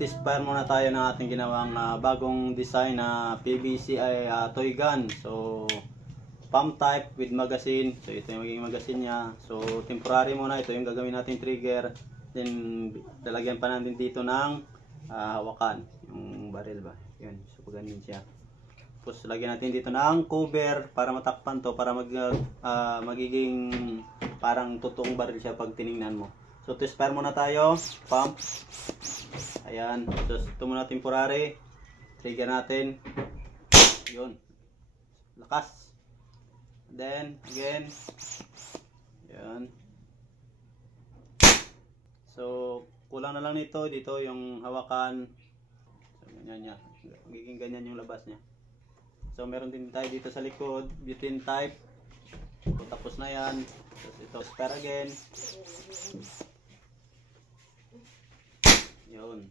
test fire muna tayo ng ating ginawang bagong design na PVC ay toy gun. So pump type with magazine. So ito yung magiging magazine niya. So temporary muna, ito yung gagawin natin trigger. Then lalagyan pa natin dito ng hawakan, yung barrel ba. Yun, so ganyan siya. Tapos lagyan natin dito ng cover para matakpan to, para magiging parang totoong barrel siya pag tiningnan mo. So test fire muna tayo, pump. Ayan, so ito muna temporary. Trigger natin. Yun. Lakas. Then again. Ayan. So kulang na lang nito dito yung hawakan. So ganyan niya. Magiging ganyan yung labas niya. So meron din tayo dito sa likod, butane type. So, tapos na yan. Tapos ito spare again. Yun.